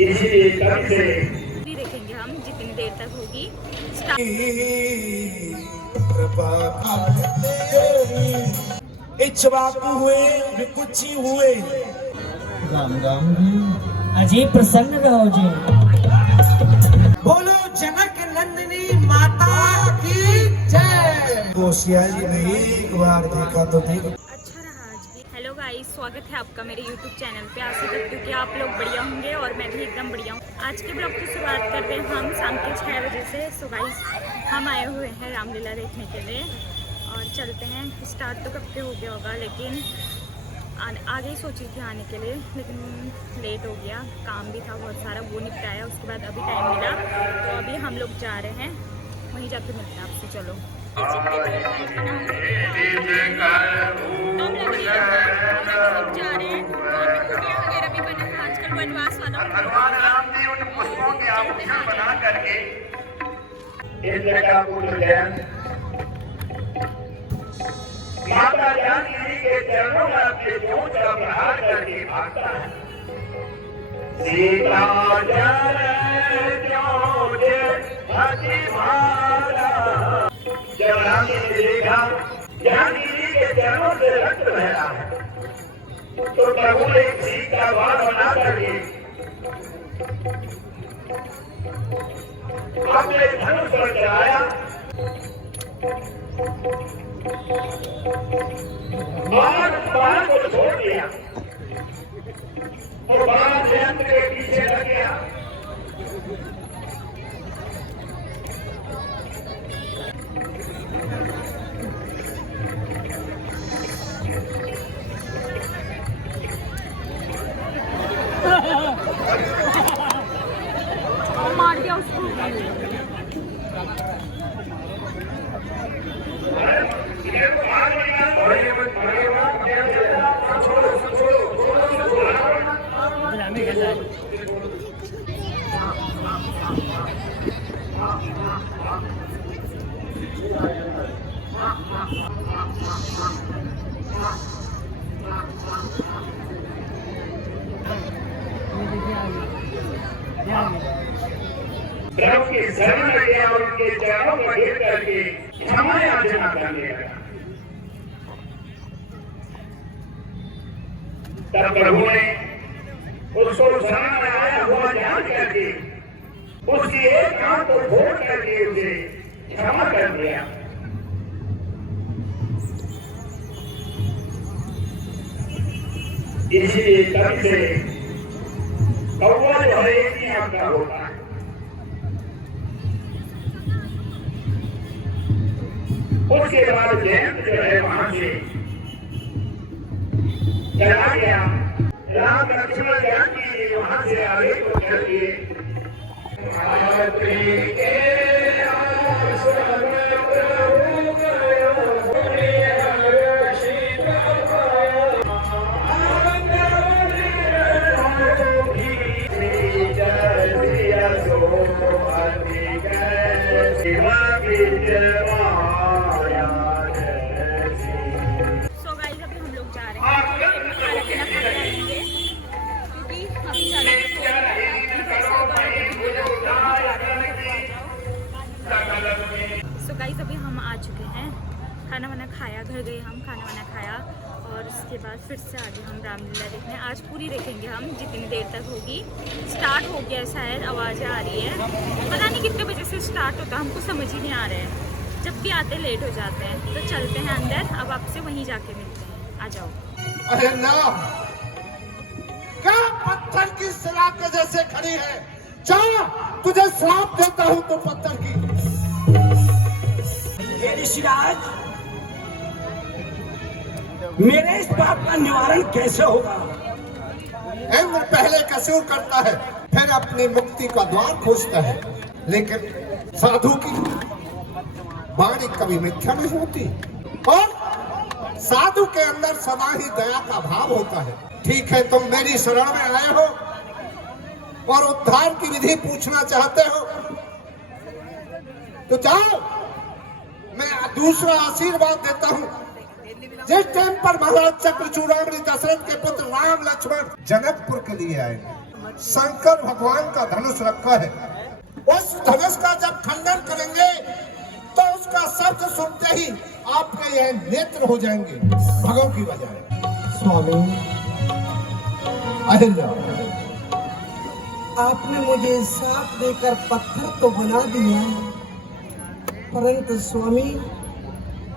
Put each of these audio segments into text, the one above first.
इसलिए तब से भी देखेंगे हम जितनी देर तक होगी। इच्छवाकु हुए विकुची हुए। राम राम जी। अजी प्रसन्न रहो जी। बोलो जनक नंदिनी माता की जय। होशिया जी नहीं, एक बार देखा तो देख। अच्छा रहा आज भी। हेलो गाइस, स्वागत है आपका मेरे YouTube चैनल पे। आशा करती हूँ कि आप लोग बढ़िया होंगे और मैं भी एकदम बढ़िया हूँ। आज के ब्लॉग की शुरुआत करते हैं हम शाम के 6 बजे से। सो गाइस, हम आए हुए हैं रामलीला देखने के लिए और चलते हैं। स्टार्ट तो कब से हो गया होगा, लेकिन आगे ही सोची थी आने के लिए, लेकिन लेट हो गया। काम भी था बहुत सारा, वो निपटाया। उसके बाद अभी टाइम मिला तो अभी हम लोग जा रहे हैं, वहीं जाके मिलते हैं आपसे। चलो हम जा रहे हैं। वगैरह भी बने हैं आजकल वनवास वाला। भगवान राम जी उन पुष्पों के आभूषण बना करके इस जगह को माता जानकी जी के चरणों में अपने चोट का प्रहार करके भागता है। सीता जब राम जी ने देखा जानकी जी के चरणों से रक्त बह रहा है तो प्रभु ने एक सीख का द्वार बना करके अपने धनुष पर चढ़ाया और बाण को छोड़ दिया और बाण यंत्र के पीछे लग गया। मार दिया उसको। प्रभु की शरण में गया और उनके चरणों को गिर करके क्षमा याचना करने लगा। तब प्रभु ने उसको शरण में आया हुआ जान करके उसकी एक आंख को फोड़ करके उसे क्षमा कर दिया। इसलिए तब से कौवा जो है एक ही आंख का होता है। उसके बाद जयंत जो है वहां से चला गया। राम लक्ष्मण जानकी वहां से आगे को चल दिए। अभी हम आ चुके हैं, खाना वाना खाया, घर गए हम, खाना वाना खाया और उसके बाद फिर से आगे हम रामलीला देखने। आज पूरी देखेंगे हम, जितनी देर तक होगी। स्टार्ट हो गया शायद, आवाज़ें आ रही है, पता नहीं कितने बजे से स्टार्ट होता, हमको समझ ही नहीं आ रहा है। जब भी आते लेट हो जाते हैं, तो चलते हैं अंदर। अब आपसे वहीं जाके मिलते हैं, आ जाओ। अरे ना, क्या पत्थर की शिला के जैसे खड़ी है? चल, तुझे श्राप देता हूँ तो पत्थर की। ऋषिराज, मेरे इस पाप का निवारण कैसे होगा? इंद्र पहले कसू करता है, फिर अपनी मुक्ति का द्वार खोजता है, लेकिन साधु की वाणी कभी मिथ्या नहीं होती और साधु के अंदर सदा ही दया का भाव होता है। ठीक है, तुम मेरी शरण में आए हो और उद्धार की विधि पूछना चाहते हो तो जाओ, मैं दूसरा आशीर्वाद देता हूँ। जिस टाइम पर महाराज चक्रचूड़ामणि दशरथ के पुत्र राम लक्ष्मण जनकपुर के लिए आए शंकर भगवान का धनुष रखा है। उस धनुष का जब खंडन करेंगे तो उसका शब्द सुनते ही आपके यह नेत्र हो जाएंगे भगों की बजाय। स्वामी, अहिल्या, आपने मुझे साथ देकर पत्थर तो बना दिया, परंतु स्वामी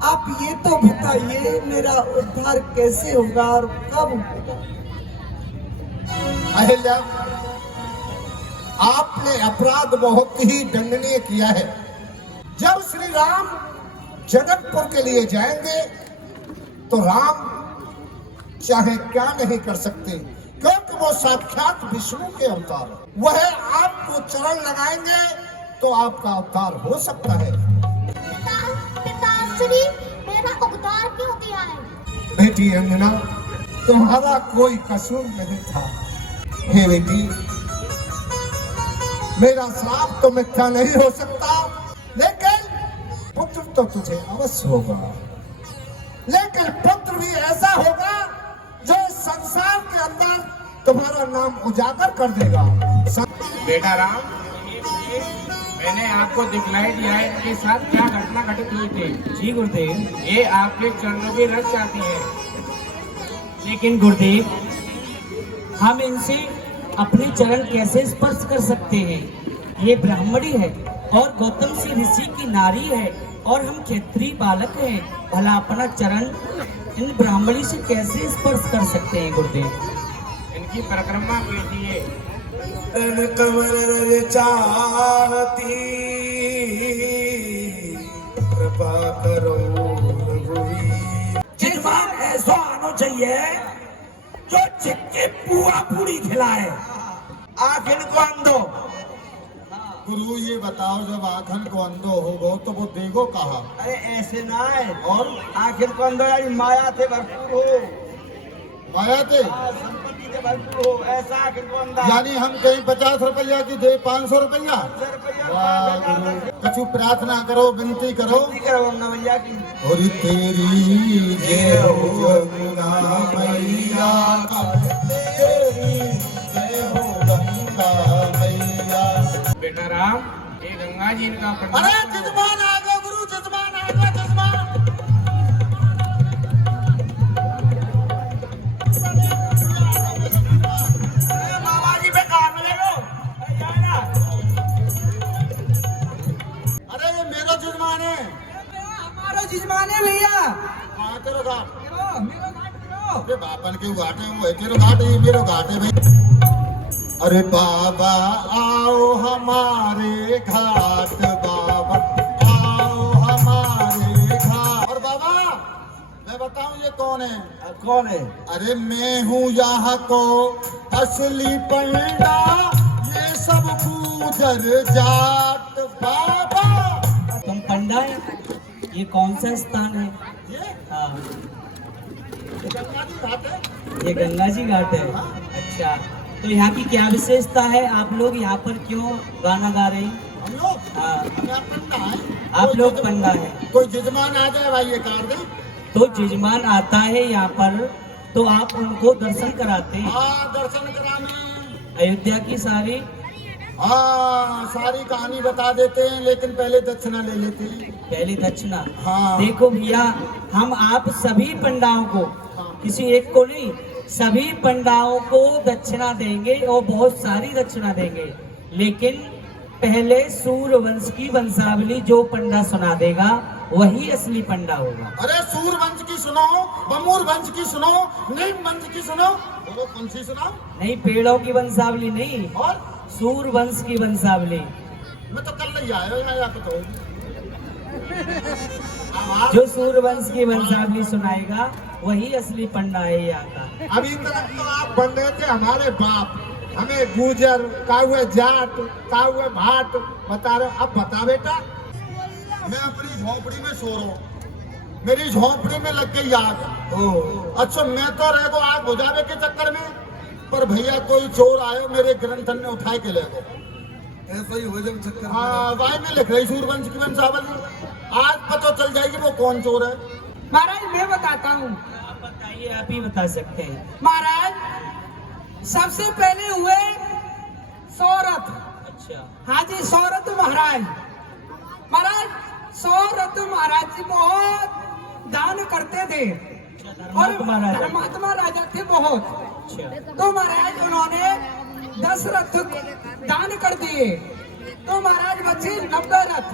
आप ये तो बताइए मेरा उद्धार कैसे होगा और कब होगा? अहिल्या, आपने अपराध बहुत ही दंडनीय किया है। जब श्री राम जनकपुर के लिए जाएंगे तो राम चाहे क्या नहीं कर सकते, क्योंकि वो साक्षात विष्णु के अवतार है। वह आपको चरण लगाएंगे तो आपका अवतार हो सकता है। पिताश्री, मेरा उद्धार क्यों किया है? बेटी अंजना, तुम्हारा कोई कसूर नहीं था। हे बेटी, मेरा श्राप तो मिथ्या नहीं हो सकता, लेकिन पुत्र तो तुझे अवश्य होगा। लेकिन पुत्र भी ऐसा होगा जो संसार के अंदर तुम्हारा नाम उजागर कर देगा। बेटा राम, मैंने आपको दिखलाई दिया है इनके साथ क्या घटना घटित हुई थी। जी गुरुदेव। ये आपके चरणों की रच जाती है। लेकिन गुरुदेव, हम इनसे अपने चरण कैसे स्पर्श कर सकते हैं? ये ब्राह्मणी है और गौतम से ऋषि की नारी है और हम क्षत्रिय बालक हैं। भला अपना चरण इन ब्राह्मणी से कैसे स्पर्श कर सकते हैं गुरुदेव? इनकी परिक्रमा कीजिए। कमर चाहती कृपा करो रघुवीर। जजमान ऐसा आना चाहिए जो चिक्के पुआ पूरी खिलाए। आखिर को अंधो। गुरु ये बताओ, जब आखन को अंधो होगो तो वो देगो कहा? अरे ऐसे ना है, और आखिर को अंदर यानी माया से भरपूर हो, माया थे, संपत्ति से भरपूर हो, ऐसा आखिर को अंदर। यानी हम कहीं 50 रुपया की दे 500 रुपया। वाह गुरु, कछु प्रार्थना करो, विनती करो। भैया की और तेरी जय हो गंगा मैया का, तेरी जय हो गंगा मैया। बेटा राम, ये गंगा जी इनका अरे जजमान आ गए गुरु, जजमान आ गए, जजमान। बाबा जी पे कहा मिलेगा? अरे ये मेरा जजमान है। हमारा जिजमान है भैया। कहाँ तेरा घाट? मेरा घाट करो। अरे बापन के घाट है, वो है तेरा घाट, ये मेरा घाट है भाई। अरे बाबा आओ हमारे घाट, बाबा आओ हमारे घाट। और बाबा मैं बताऊं ये कौन है? कौन है? अरे मैं हूँ यहाँ को असली पंडा, ये सब गुजर जाट बाबा। तुम पंडा है? ये कौन सा स्थान है? ये हाँ, गंगा जी घाट है। ये गंगा जी घाट है। अच्छा, तो यहाँ की क्या विशेषता है? आप लोग यहाँ पर क्यों गाना गा रहे हैं? हम लोग, हाँ, हमें पंडा है। आप लोग पंडा है। कोई जजमान आ जाए भाई, ये कार दे। तो जजमान आता है यहाँ पर तो आप उनको दर्शन कराते हैं। हाँ दर्शन कराने, अयोध्या की सारी हाँ सारी कहानी बता देते हैं, लेकिन पहले दक्षिणा ले लेते हैं। पहली दक्षिणा। हाँ। देखो भैया, हम आप सभी पंडाओं को, किसी एक को नहीं, सभी पंडाओं को दक्षिणा देंगे और बहुत सारी दक्षिणा देंगे। लेकिन पहले सूर्यवंश की वंशावली जो पंडा सुना देगा वही असली पंडा होगा। अरे सूर वंश की सुनो, बमूर वंश की सुनो, नीम वंश की सुनो। बोलो कौन सी सुनाओ? नहीं, पेड़ों की वंशावली नहीं, और सूर्यवंश की वंशावली। मैं तो कल नहीं आया यहाँ तो जो सूर्यवंश की वंशावली सुनाएगा वही असली पंडा है यहाँ का। अभी तक तो आप बन रहे थे हमारे बाप, हमें गुजर का हुए जाट का हुए भाट बता रहे। अब बता बेटा, मैं अपनी झोपड़ी में सो रहा हूँ, मेरी झोपड़ी में लग गई आग। अच्छा मैं तो रह गो आग बुझावे के चक्कर में, पर भैया कोई चोर आयो मेरे ग्रंथन ने उठाए के ले गो। ऐसा ही हो जब चक्कर। हाँ वाई में लिख रही सूरवंश की वंशावली, आज पता चल जाएगी वो कौन चोर है। महाराज मैं बताता हूँ। आप बताइए, आप ही बता सकते हैं। महाराज सबसे पहले हुए सौरथ। अच्छा। हाँ जी, सौरथ महाराज। महाराज सौरथ महाराज जी बहुत दान करते थे और धर्मात्मा राजा थे बहुत। अच्छा। तो महाराज उन्होंने 10 रथ दान कर दिए, तो महाराज बचे 90 रथ।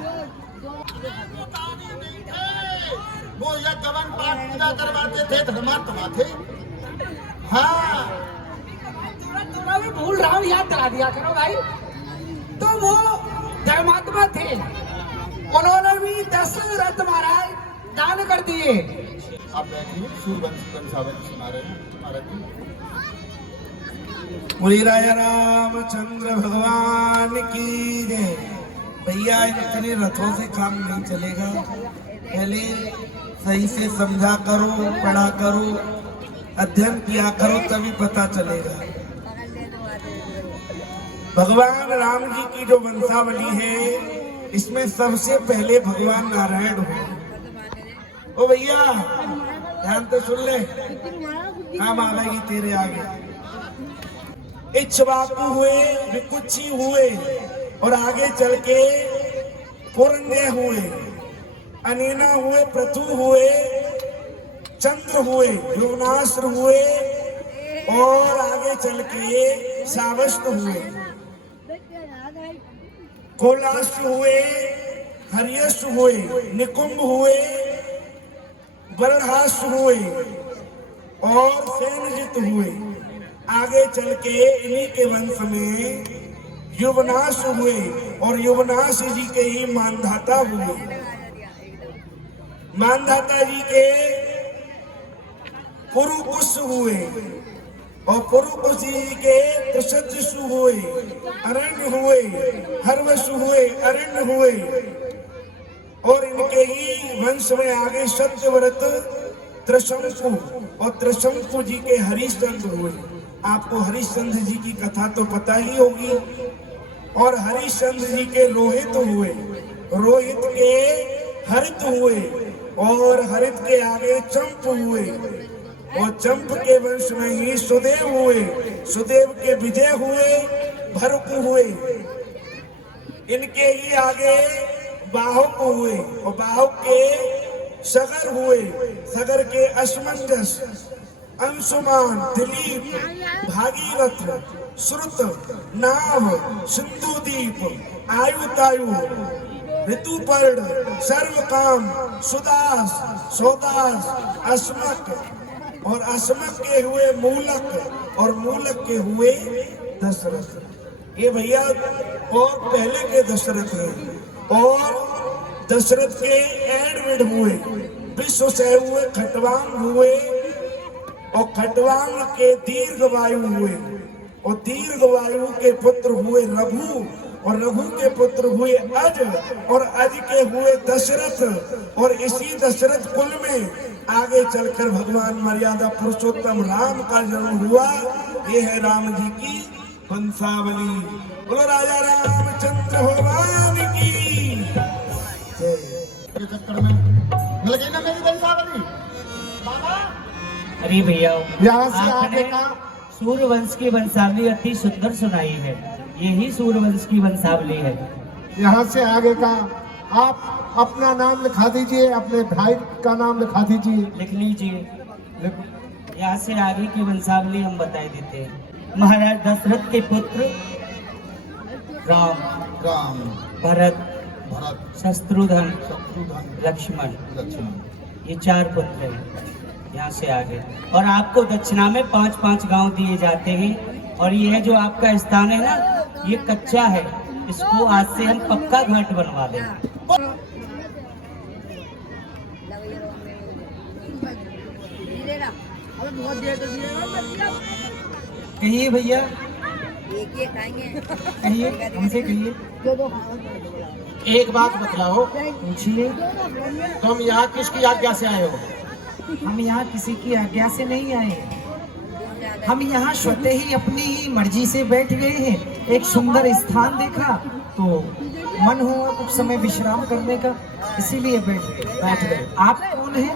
वो यह जवान पाठ पूजा करवाते थे, धर्मात्मा थे। हाँ, थोड़ा भी भूल रहा हूँ, याद दिला दिया करो भाई। तो वो धर्मात्मा थे, उन्होंने भी 10 रथ महाराज दान कर दिए। आप बैठिए, सूर्यवंशी वंशावली सुना रहे हैं महाराज जी। बोली राजा रामचंद्र भगवान की जय। भैया इतने रथों से काम नहीं चलेगा, पहले सही से समझा करो, पढ़ा करो, अध्ययन किया करो, तभी पता चलेगा। भगवान राम जी की जो वंशावली है, इसमें सबसे पहले भगवान नारायण हुए। ओ भैया ध्यान तो सुन ले, काम आवेगी तेरे आगे। इक्ष्वाकु हुए, विकुक्षी हुए और आगे चल के पुरंजय हुए, अनेना हुए, पृथु हुए, चंद्र हुए, युवनाश्र हुए और आगे चल के सावस्त हुए, कोलाश्र हुए, हरियश्र हुए, निकुंभ हुए, वरहाश्र हुए और सेनजित हुए। आगे चल के इन्हीं के वंश में युवनाश हुए और युवनाश जी के ही मानधाता हुए। मानधाता जी के पुरुकुश हुए और पुरुकुश जी के त्रिशतसु हुए, अरण्य हुए, हर्वश हुए, अरण्य हुए और इनके ही वंश में आगे सत्यव्रत त्रिशंकु और त्रिशंकु जी के हरिश्चंद्र हुए। आपको हरिश्चंद्र जी की कथा तो पता ही होगी। और हरिश्चंद्र जी के रोहित हुए, रोहित के हरित हुए और हरित के आगे चंप हुए और चंप के वंश में ही सुदेव हुए, सुदेव के विजय हुए, भरत हुए। इनके ही आगे बाहुक हुए और बाहुक के सगर हुए, सगर के असमंजस, अंशुमान, दिलीप, भागीरथ, श्रुत, नाभ, सिंधुदीप, आयुतायु, ऋतुपर्ण, सर्वकाम, सुदास, सौदास, अस्मक और अस्मक के हुए मूलक और मूलक के हुए दशरथ। ये भैया और पहले के दशरथ हैं। और दशरथ के एडविड हुए, विश्व से हुए, खटवांग हुए और खटवांग के दीर्घवायु हुए और दीर्घवायु के पुत्र हुए रघु और रघु के पुत्र हुए अज और अज के हुए दशरथ। और इसी दशरथ कुल में आगे चलकर भगवान मर्यादा पुरुषोत्तम राम का जन्म हुआ। ये है राम जी की वंशावली। बोलो राजा रामचंद्र भगवान की चक्कर में मिल गई ना मेरी वंशावली। अरे भैया यहाँ से आगे का सूर्यवंश की वंशावली अति सुंदर सुनाई है। यही सूर्यवंश की वंशावली है। यहाँ से आगे का आप अपना नाम लिखा दीजिए, अपने भाई का नाम लिखा दीजिए। लिख लीजिए। यहाँ से आगे की वंशावली हम बता देते हैं। महाराज दशरथ के पुत्र राम, राम, भरत, भरत, शत्रुघ्न, शत्रुघ्न, लक्ष्मण, लक्ष्मण, ये 4 पुत्र हैं। यहाँ से आगे और आपको दक्षिणा में 5-5 गांव दिए जाते हैं। और यह जो आपका स्थान है ना, ये कच्चा है, इसको आज से हम पक्का घाट बनवा देंगे। कहिए भैया, कहिए, हमसे कहिए। एक बात बतलाओ, पूछिए। तुम यहाँ किसकी आज्ञा से आए हो? हम यहाँ किसी की आज्ञा से नहीं आए, हम यहाँ स्वतः ही अपनी ही मर्जी से बैठ गए हैं। एक सुंदर स्थान देखा तो मन हुआ कुछ समय विश्राम करने का, इसीलिए बैठ गए। आप कौन हैं?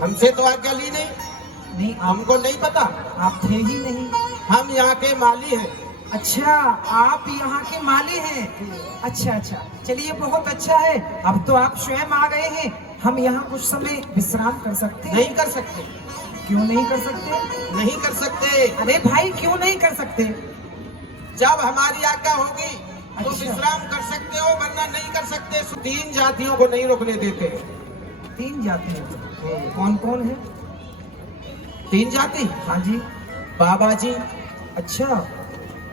हमसे तो आज्ञा ली नहीं, नहीं, हमको नहीं पता। आप थे ही नहीं। हम यहाँ के माली हैं। अच्छा, आप यहाँ के माली हैं। अच्छा अच्छा, चलिए बहुत अच्छा है। अब तो आप स्वयं आ गए हैं, हम यहाँ कुछ समय विश्राम कर सकते हैं? नहीं कर सकते। क्यों नहीं कर सकते? नहीं कर सकते। अरे भाई क्यों नहीं कर सकते? जब हमारी आज्ञा होगी तो अच्छा। विश्राम कर सकते हो, वरना नहीं कर सकते। 3 जातियों को नहीं रुकने देते। 3 जाति कौन कौन है? 3 जाति? हाँ जी। बाबा जी। अच्छा,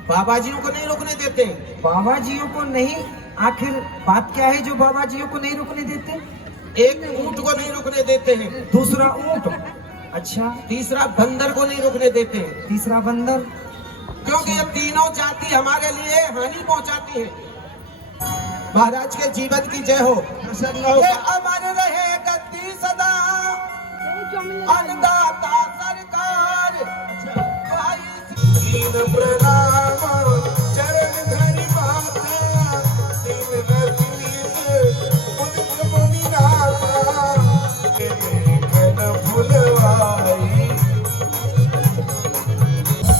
बाबा जियों को नहीं रुकने देते। बाबा जियों को नहीं? आखिर बात क्या है जो बाबा जियों को नहीं रुकने देते? एक ऊंट को नहीं रुकने देते हैं। दूसरा ऊंट? अच्छा। तीसरा बंदर को नहीं रुकने देते। तीसरा बंदर? क्योंकि ये तीनों जाति हमारे लिए हानि पहुंचाती है। महाराज के जीवन की जय हो। ये अमर रहे गद्दी सदा, अन्नदाता सरकार। दीन प्रणाम चरण धरि माता, दीन नसीब पुत्र मुनि नाथा, देखन फुलवाई।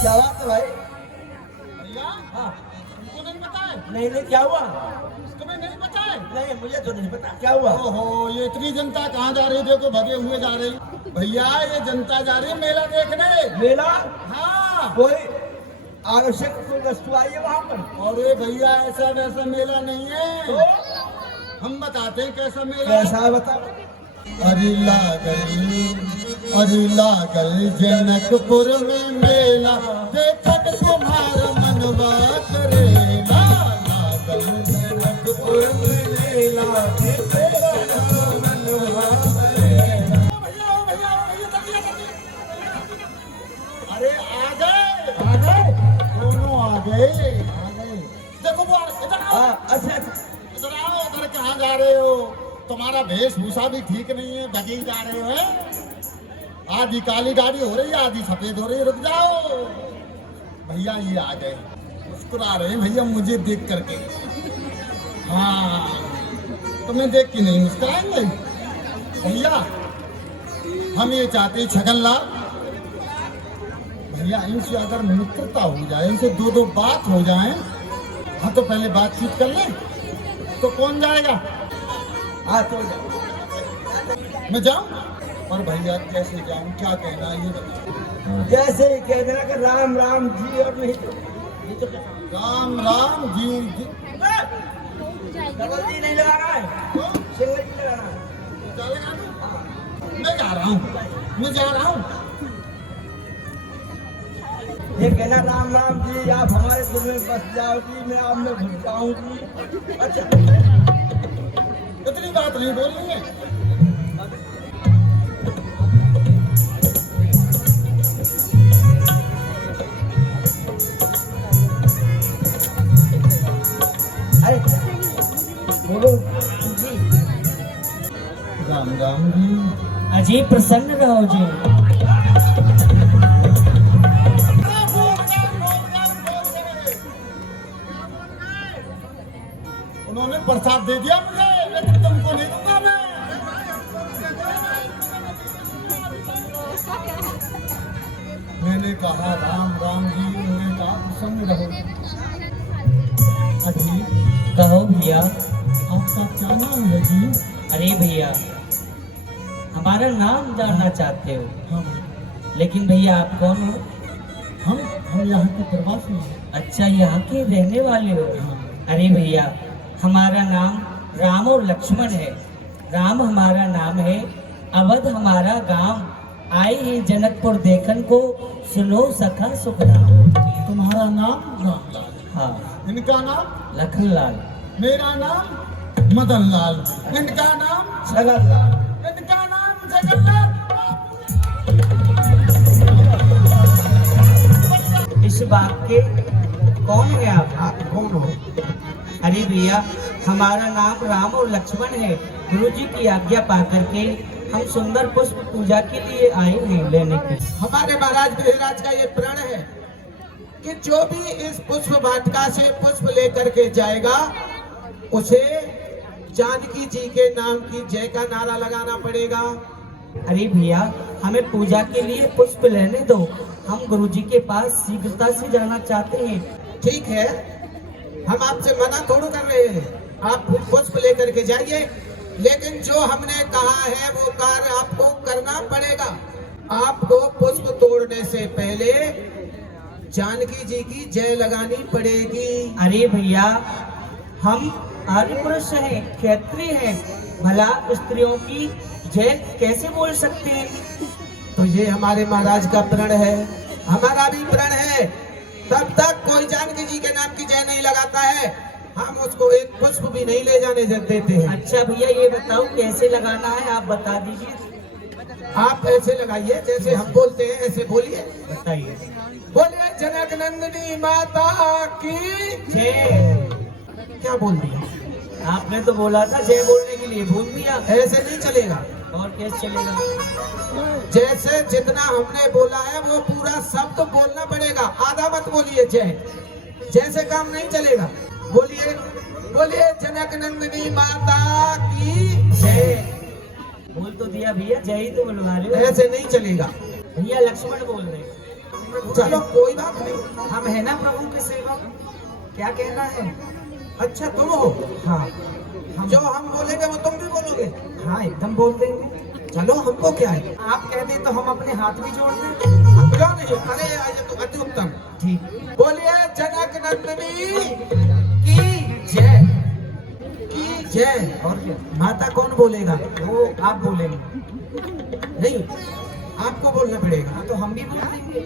क्या बात है भाई? तुमको नहीं पता है? नहीं नहीं, क्या हुआ? तुम्हें नहीं पता है? नहीं, मुझे तो नहीं पता, क्या हुआ? ओहो, ये इतनी जनता कहाँ जा रही? देखो भगे हुए जा रही। भैया ये जनता जा रही है मेला देखने। मेला? हाँ। कोई आवश्यक कोई वस्तु आई है वहाँ पर? अरे भैया ऐसा वैसा मेला नहीं है। तो हम बताते हैं कैसा मेला। कैसा बता? अरे लागल जनकपुर में मेला, देखत तुम्हारा मनवा करेला। लागल जनकपुर में मेला, देखत तुम्हारा मनवा करेला। अरे आ गए दोनों आ गए। देखो वो इधर आओ। अच्छा इधर आओ। इधर कहाँ जा रहे हो? तुम्हारा वेशभूषा भी ठीक नहीं है, भगे जा रहे हो। आधी काली गाड़ी हो रही है, आधी सफेद हो रही है। रुक जाओ भैया, ये आ गए। मुस्कुरा रहे हैं भैया मुझे देख करके। हाँ, तुम्हें देख के नहीं मुस्कुराएंगे भैया। हम ये चाहते हैं छगनलाल भैया, इनसे अगर मित्रता हो जाए, इनसे 2-2 बात हो जाए। हाँ, तो पहले बातचीत कर ले। तो कौन जाएगा? हाँ तो मैं जाऊं? और भैया कैसे जाऊं, क्या कहना ये बताओ। जैसे ही कह देना कि राम राम जी, और नहीं तो ये तो राम राम जी जी। डबल जी नहीं लगाना है, सिंगल जी लगाना है। चलेगा ना? मैं जा रहा हूँ, मैं जा रहा हूँ। ये कहना राम राम जी, आप हमारे दिल में बस जाओ जी, मैं आप में घुस जाऊंगी। अच्छा, इतनी बात नहीं बोलनी है। अरे बोलो जी। राम राम जी। अजी प्रसन्न रहो जी। उन्होंने प्रसाद दे दिया मुझे, लेकिन तुमको नहीं दूंगा मैं। मैंने कहा राम राम जी, उन्होंने कहा प्रसन्न रहो। अजी कहो भैया। आपका क्या नाम है जी? अरे भैया, हमारा नाम जानना चाहते हो? हम लेकिन भैया आप कौन हो? हम यहाँ के प्रवासी हैं। अच्छा, यहाँ के रहने वाले हो? अरे भैया, हमारा नाम राम और लक्ष्मण है। राम हमारा नाम है, अवध हमारा गांव। आए हैं जनकपुर देखन को, सुनो सखा सुखनाम। तुम्हारा नाम रामलाल? हाँ। इनका नाम लखनलाल। मेरा नाम मदनलाल। इनका नाम छगनलाल। इनका नाम जगन्नाथ। इस बात के कौन है आप कौन हो? अरे भैया, हमारा नाम राम और लक्ष्मण है। गुरु जी की आज्ञा पा करके हम सुंदर पुष्प पूजा के लिए आए हैं लेने के। हमारे महाराज गृहराज का ये प्रण है कि जो भी इस पुष्प वाटिका से पुष्प लेकर के जाएगा, उसे जानकी जी के नाम की जय का नारा लगाना पड़ेगा। अरे भैया, हमें पूजा के लिए पुष्प लेने दो। हम गुरु जी के पास शीघ्रता से जाना चाहते हैं। ठीक है, हम आपसे मना थोड़ा कर रहे हैं, आप पुष्प लेकर के जाइए, लेकिन जो हमने कहा है वो कार्य आपको करना पड़ेगा। आपको पुष्प तोड़ने से पहले जानकी जी की जय लगानी पड़ेगी। अरे भैया, हम आर्य पुरुष हैं, क्षत्रिय हैं, भला स्त्रियों की जय कैसे बोल सकते हैं? तो ये हमारे महाराज का प्रण है, हमारा भी प्रण है। तब तक कोई जानकी जी के नाम की जय नहीं लगाता है, हम उसको एक पुष्प भी नहीं ले जाने देते हैं। अच्छा भैया, ये बताओ कैसे लगाना है, आप बता दीजिए। आप ऐसे लगाइए जैसे हम बोलते हैं, ऐसे बोलिए। बताइए। बोलिए जनक नंदिनी माता की जय। क्या बोल दिया? आपने तो बोला था जय बोलने के लिए, भूल दिया। ऐसे नहीं चलेगा। और कैसे चलेगा? जैसे जितना हमने बोला है वो पूरा शब्द बोलना पड़ेगा, आधा मत बोलिए जय, जैसे काम नहीं चलेगा। बोलिए, बोलिए जनक नंदिनी माता की जय। बोल तो दिया भैया, जय ही तो बुलवा रहे हो। ऐसे नहीं चलेगा भैया, लक्ष्मण बोल रहे। चलो कोई बात नहीं, हम है ना प्रभु के सेवक, क्या कहना है? अच्छा तुम हो? हाँ, जो हम बोलेंगे वो तुम भी बोलोगे? हाँ एकदम बोल देंगे। चलो हमको क्या है, आप कह दे तो हम अपने हाथ भी जोड़ दें। क्यों नहीं? अरे ये तो अति उत्तम। ठीक। बोलिए जनक नंदिनी की जय। की जय। और क्या? माता कौन बोलेगा? वो आप बोलेंगे। नहीं, आपको बोलना पड़ेगा। हाँ, तो हम भी बोल देंगे।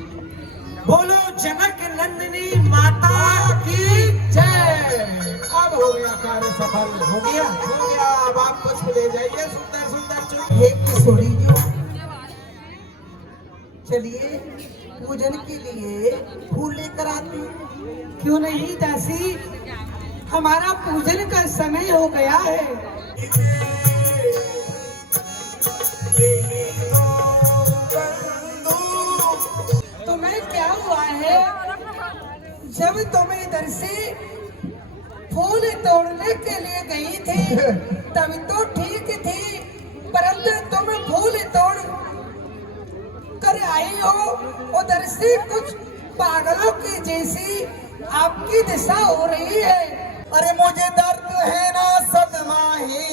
बोलो जनक नंदिनी माता की जय। अब हो गया कार्य सफल, हो गया, हो गया। अब आप पुष्प ले जाइए, सुंदर सुंदर चुन। हे किशोरी जो, चलिए पूजन के लिए फूल लेकर आते हैं। क्यों नहीं दासी, हमारा पूजन का समय हो गया है। तुम्हें क्या हुआ है? जब तुम इधर से फूल तोड़ने के लिए गई थी तब तो ठीक थी, परंतु तुम फूल तोड़ कर आई हो, उधर से कुछ पागलों की जैसी आपकी दिशा हो रही है। अरे मुझे दर्द है ना सदमा है,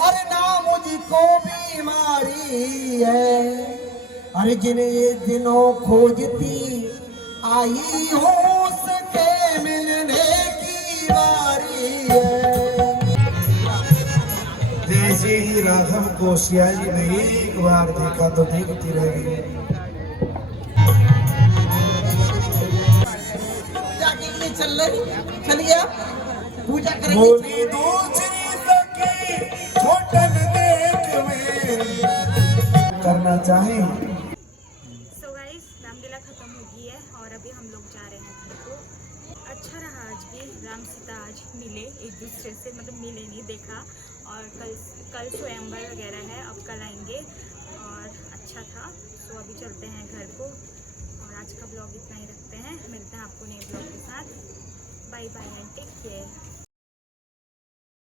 अरे ना मुझको बीमारी है, अरे जिन्हें दिनों खोजती आई हो उसके मिलने की बारी है। जैसे ही राघव को सियाजी ने एक बार देखा तो देखती रह गई। चल रही, चलिए आप पूजा करेंगे। बोली दूसरी सखी होटल देख में करना चाहे। सो गाइस, रामलीला खत्म हो गई है और अभी हम लोग जा रहे हैं घर को। अच्छा रहा आज भी, राम सीता आज मिले एक दूसरे से, मतलब मिले नहीं, देखा। और कल स्वयंवर वगैरह है, अब कल आएंगे और अच्छा था। सो अभी चलते हैं घर को और आज का ब्लॉग इतना ही रखते हैं। मिलते हैं आपको नए ब्लॉग के साथ। Bye bye and take care.